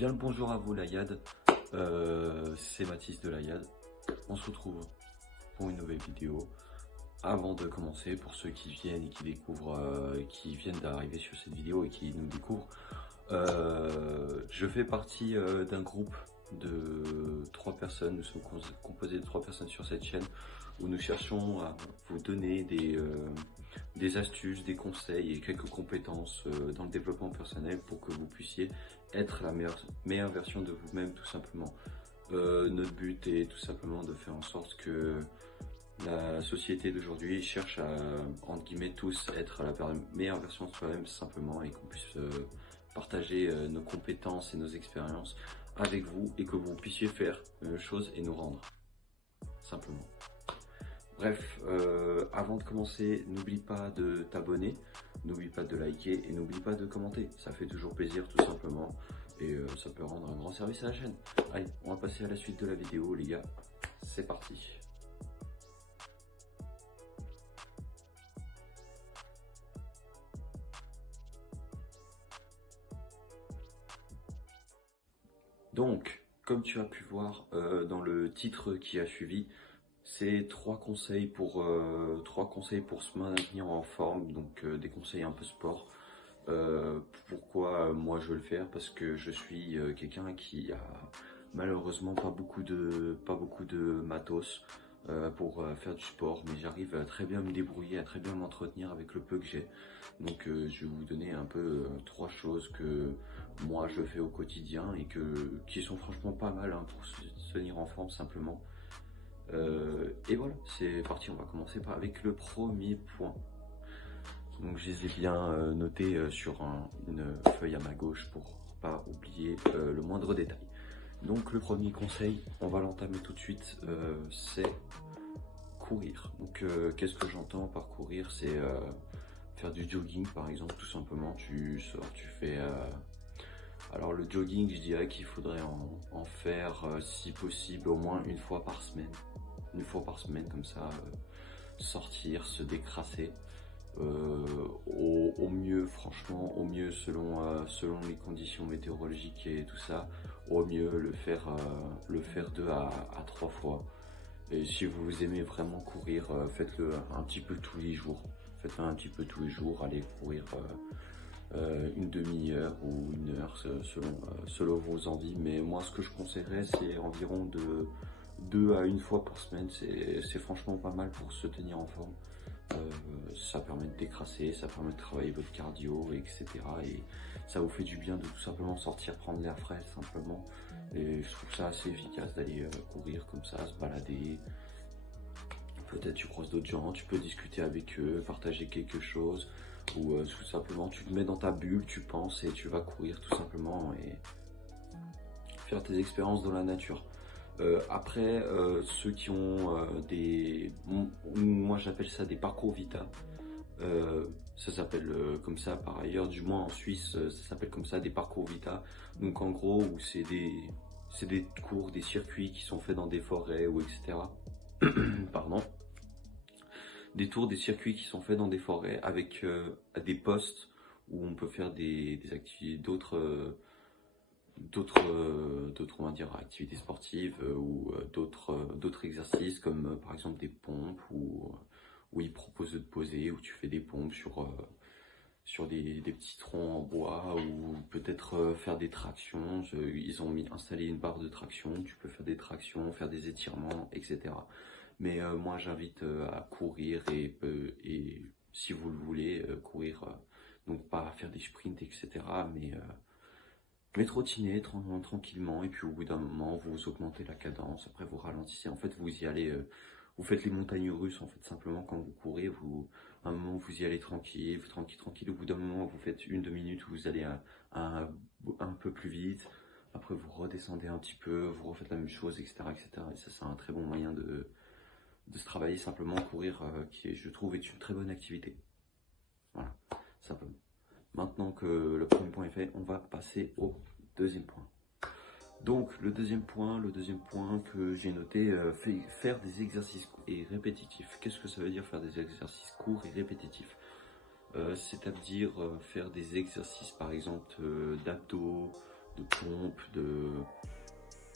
Bien le bonjour à vous la YAD, c'est Mathis de la YAD. On se retrouve pour une nouvelle vidéo. Avant de commencer, pour ceux qui viennent et qui découvrent, qui viennent d'arriver sur cette vidéo et qui nous découvrent, je fais partie d'un groupe de 3 personnes. Nous sommes composés de 3 personnes sur cette chaîne où nous cherchons à vous donner des astuces, des conseils et quelques compétences dans le développement personnel pour que vous puissiez être la meilleure version de vous-même, tout simplement. Notre but est tout simplement de faire en sorte que la société d'aujourd'hui cherche à, entre guillemets, tous être la meilleure version de soi-même simplement, et qu'on puisse partager nos compétences et nos expériences avec vous et que vous puissiez faire la même chose et nous rendre, simplement. Bref, avant de commencer, n'oublie pas de t'abonner, n'oublie pas de liker et n'oublie pas de commenter. Ça fait toujours plaisir tout simplement et ça peut rendre un grand service à la chaîne. Allez, on va passer à la suite de la vidéo les gars, c'est parti. Donc, comme tu as pu voir dans le titre qui a suivi, c'est 3 conseils pour se maintenir en forme, donc des conseils un peu sport. Pourquoi moi je veux le faire? Parce que je suis quelqu'un qui a malheureusement pas beaucoup de matos pour faire du sport, mais j'arrive à très bien me débrouiller, à très bien m'entretenir avec le peu que j'ai. Donc je vais vous donner un peu 3 choses que moi je fais au quotidien et qui sont franchement pas mal pour se tenir en forme simplement. Et voilà, c'est parti, on va commencer avec le premier point. Donc je les ai bien notés sur une feuille à ma gauche pour pas oublier le moindre détail. Donc le premier conseil, on va l'entamer tout de suite, c'est courir. Donc qu'est-ce que j'entends par courir? C'est faire du jogging par exemple, tout simplement. Tu sors, tu fais... Alors le jogging, je dirais qu'il faudrait en faire si possible au moins une fois par semaine. Une fois par semaine, comme ça, sortir, se décrasser. Au mieux, franchement, au mieux selon les conditions météorologiques et tout ça, au mieux le faire 2 à 3 fois. Et si vous aimez vraiment courir, faites-le un petit peu tous les jours. Faites-le un petit peu tous les jours, allez courir une demi-heure ou 1 heure selon vos envies. Mais moi, ce que je conseillerais, c'est environ de 2 à 1 fois par semaine. C'est franchement pas mal pour se tenir en forme. Ça permet de décrasser, ça permet de travailler votre cardio, etc. Et ça vous fait du bien de tout simplement sortir, prendre l'air frais simplement. Et je trouve ça assez efficace d'aller courir comme ça, se balader. Peut-être tu croises d'autres gens, tu peux discuter avec eux, partager quelque chose. Ou tout simplement tu te mets dans ta bulle, tu penses et tu vas courir tout simplement et faire tes expériences dans la nature. Après, ceux qui ont moi j'appelle ça des parcours vita, ça s'appelle comme ça par ailleurs, du moins en Suisse, ça s'appelle comme ça, des parcours vita. Donc en gros, où c'est des cours, des circuits qui sont faits dans des forêts ou etc. Pardon. Des tours, des circuits qui sont faits dans des forêts avec des postes où on peut faire des activités, d'autres on va dire activités sportives ou d'autres exercices comme par exemple des pompes où ils proposent de te poser, où tu fais des pompes sur des petits troncs en bois, ou peut-être faire des tractions. Ils ont installé une barre de traction, tu peux faire des tractions, faire des étirements, etc. Mais moi j'invite à courir et si vous le voulez, courir, donc pas faire des sprints, etc. Mais trottiner tranquillement, et puis au bout d'un moment vous augmentez la cadence, après vous ralentissez, en fait vous y allez, vous faites les montagnes russes en fait, simplement quand vous courez, à un moment vous y allez tranquille, au bout d'un moment vous faites 1-2 minutes où vous allez un peu plus vite, après vous redescendez un petit peu, vous refaites la même chose, etc. Et ça c'est un très bon moyen de se travailler simplement. Courir qui je trouve est une très bonne activité. Voilà, simplement. Maintenant que le premier point est fait, on va passer au deuxième point. Donc le deuxième point que j'ai noté, faire des exercices courts et répétitifs. Qu'est-ce que ça veut dire faire des exercices courts et répétitifs? C'est-à-dire faire des exercices par exemple d'abdos, pompe,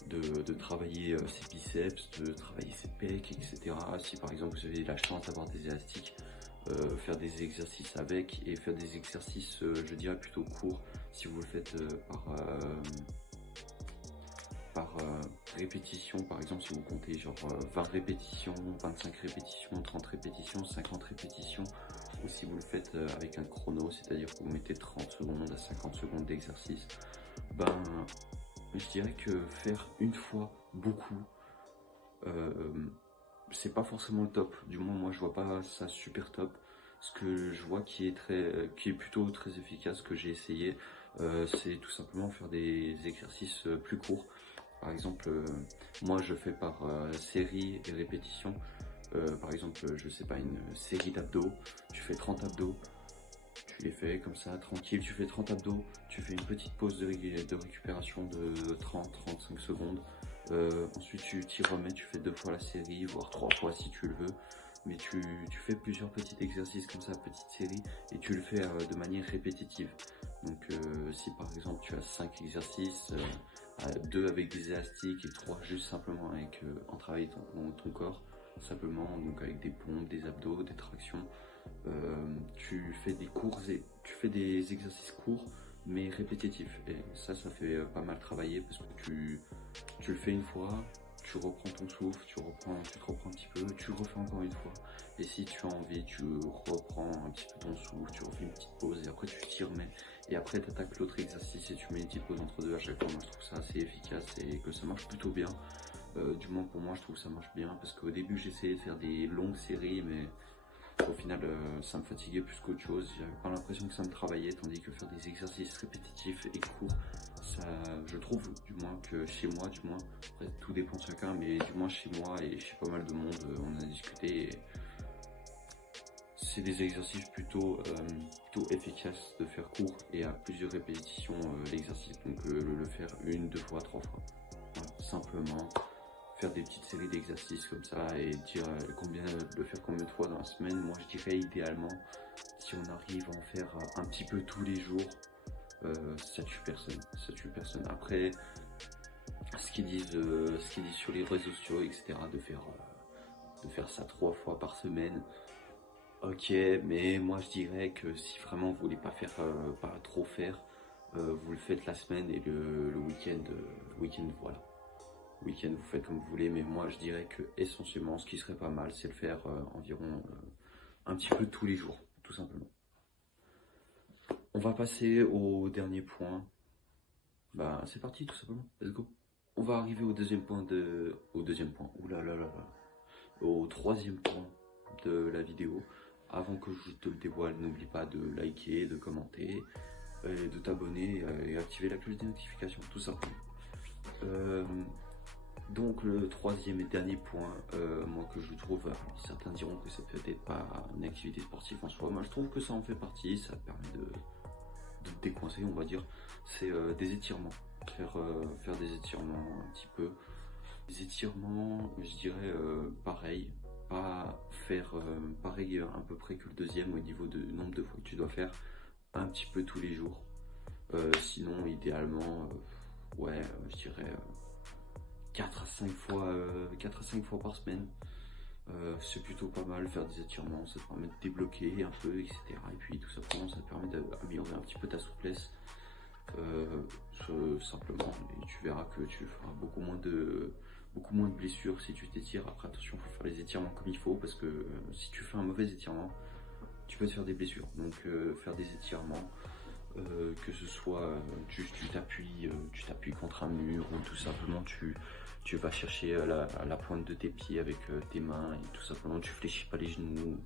de travailler ses biceps, de travailler ses pecs, etc. Si par exemple vous avez la chance d'avoir des élastiques, faire des exercices avec et faire des exercices, je dirais plutôt courts, si vous le faites par répétition. Par exemple, si vous comptez genre 20 répétitions, 25 répétitions, 30 répétitions, 50 répétitions, ou si vous le faites avec un chrono, c'est-à-dire que vous mettez 30 secondes à 50 secondes d'exercice, ben je dirais que faire une fois beaucoup, c'est pas forcément le top. Du moins moi je vois pas ça super top. Ce que je vois qui est plutôt très efficace, que j'ai essayé, c'est tout simplement faire des exercices plus courts. Par exemple, moi je fais par série et répétition. Par exemple, je sais pas, une série d'abdos, tu fais 30 abdos, tu les fais comme ça, tranquille, tu fais 30 abdos, tu fais une petite pause de récupération de 30-35 secondes. Ensuite tu t'y remets, tu fais 2 fois la série, voire 3 fois si tu le veux. Mais tu fais plusieurs petits exercices comme ça, petite série, et tu le fais de manière répétitive. Donc si par exemple tu as 5 exercices, 2 avec des élastiques et 3 juste simplement avec en travaillant ton corps, simplement donc avec des pompes, des abdos, des tractions, tu fais des exercices courts mais répétitifs, et ça fait pas mal travailler, parce que tu le fais une fois, tu reprends ton souffle, tu te reprends un petit peu, tu le refais encore une fois, et si tu as envie, tu reprends un petit peu ton souffle, tu refais une petite pause, et après tu t'y remets, et après tu attaques l'autre exercice et tu mets une petite pause entre deux à chaque fois. Moi je trouve ça assez efficace et que ça marche plutôt bien. Du moins pour moi je trouve que ça marche bien, parce qu'au début j'essayais de faire des longues séries, mais au final ça me fatiguait plus qu'autre chose. J'avais pas l'impression que ça me travaillait, tandis que faire des exercices répétitifs et courts, ça, je trouve du moins que chez moi, du moins, après tout dépend de chacun, mais du moins chez moi et chez pas mal de monde, on a discuté, et c'est des exercices plutôt efficaces de faire court et à plusieurs répétitions l'exercice. Donc le faire 1, 2 fois, 3 fois. Voilà, simplement faire des petites séries d'exercices comme ça, et dire le faire combien de fois dans la semaine. Moi je dirais idéalement, si on arrive à en faire un petit peu tous les jours, ça tue personne. Après, ce qu'ils disent sur les réseaux sociaux, etc., de faire ça 3 fois par semaine, ok, mais moi je dirais que si vraiment vous voulez pas pas trop faire, vous le faites la semaine, et le week-end, voilà. Le week-end vous faites comme vous voulez, mais moi je dirais que essentiellement ce qui serait pas mal, c'est le faire environ un petit peu tous les jours, tout simplement. On va passer au dernier point. Bah c'est parti, tout simplement, let's go. On va arriver au deuxième point, au troisième point de la vidéo. Avant que je te le dévoile, n'oublie pas de liker, de commenter, et de t'abonner et activer la cloche des notifications, tout simplement. Donc le troisième et dernier point, moi que je trouve, certains diront que c'est peut-être pas une activité sportive en soi, moi je trouve que ça en fait partie, ça permet de te décoincer, on va dire, c'est des étirements. Faire des étirements un petit peu. Des étirements, je dirais pareil, pas faire pareil à peu près que le deuxième au niveau de nombre de fois que tu dois faire, un petit peu tous les jours. Sinon idéalement, ouais, je dirais 4 à 5 fois par semaine. C'est plutôt pas mal, faire des étirements, ça te permet de débloquer un peu, etc. Et puis tout simplement ça te permet d'améliorer un petit peu ta souplesse, simplement, et tu verras que tu feras beaucoup moins de blessures si tu t'étires. Après attention, il faut faire les étirements comme il faut, parce que si tu fais un mauvais étirement, tu peux te faire des blessures. Donc faire des étirements, que ce soit juste tu t'appuies contre un mur, ou tout simplement tu vas chercher la pointe de tes pieds avec tes mains, et tout simplement tu fléchis pas les genoux.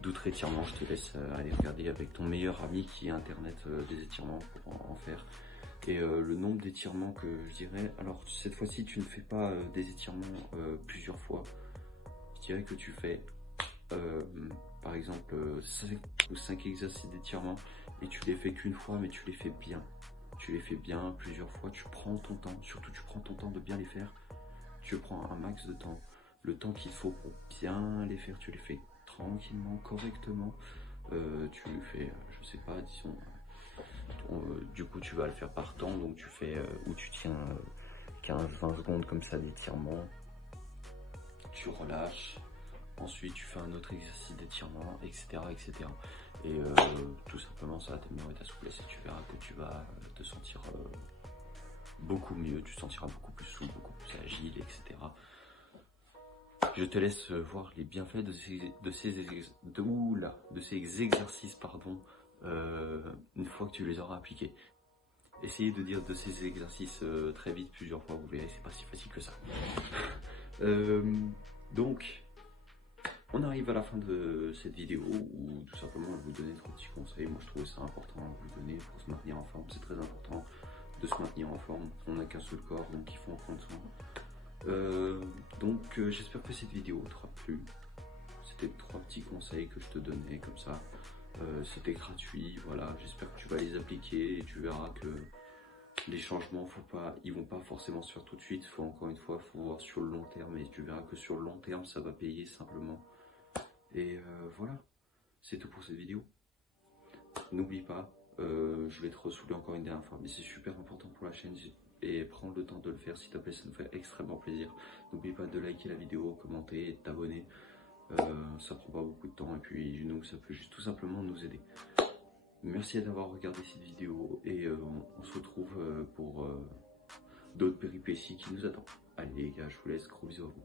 D'autres étirements, je te laisse aller regarder avec ton meilleur ami qui a internet des étirements pour en faire. Et le nombre d'étirements que je dirais, alors cette fois-ci tu ne fais pas des étirements plusieurs fois, je dirais que tu fais par exemple 5 ou 5 exercices d'étirement, et tu les fais qu'une fois, mais tu les fais bien. Tu les fais bien plusieurs fois, tu prends ton temps, surtout tu prends ton temps de bien les faire. Tu prends un max de temps, le temps qu'il faut pour bien les faire, tu les fais tranquillement, correctement. Tu le fais, je sais pas, disons Du coup, tu vas le faire par temps, donc tu fais où tu tiens 15-20 secondes comme ça d'étirement. Tu relâches. Ensuite, tu fais un autre exercice d'étirement, etc., etc. Et tout simplement, ça va t'améliorer ta souplesse et tu verras que tu vas te sentir beaucoup mieux, tu te sentiras beaucoup plus souple, beaucoup plus agile, etc. Je te laisse voir les bienfaits de ces exercices, pardon, une fois que tu les auras appliqués. Essayez de dire de ces exercices très vite, plusieurs fois, vous verrez, c'est pas si facile que ça. Donc, on arrive à la fin de cette vidéo où tout simplement je vous donner 3 petits conseils. Moi je trouvais ça important à vous donner pour se maintenir en forme. C'est très important de se maintenir en forme. On n'a qu'un seul corps, donc il faut en prendre soin. J'espère que cette vidéo t'aura plu. C'était 3 petits conseils que je te donnais comme ça. C'était gratuit, voilà. J'espère que tu vas les appliquer et tu verras que les changements, ils vont pas forcément se faire tout de suite. Encore une fois, faut voir sur le long terme et tu verras que sur le long terme, ça va payer simplement. Et voilà, c'est tout pour cette vidéo. N'oublie pas, je vais te ressouler encore une dernière fois, mais c'est super important pour la chaîne et prends le temps de le faire s'il te plaît, ça nous fait extrêmement plaisir. N'oublie pas de liker la vidéo, commenter et de t'abonner. Ça prend pas beaucoup de temps et puis nous, ça peut juste tout simplement nous aider. Merci d'avoir regardé cette vidéo et on se retrouve pour d'autres péripéties qui nous attendent. Allez les gars, je vous laisse, gros bisous à vous.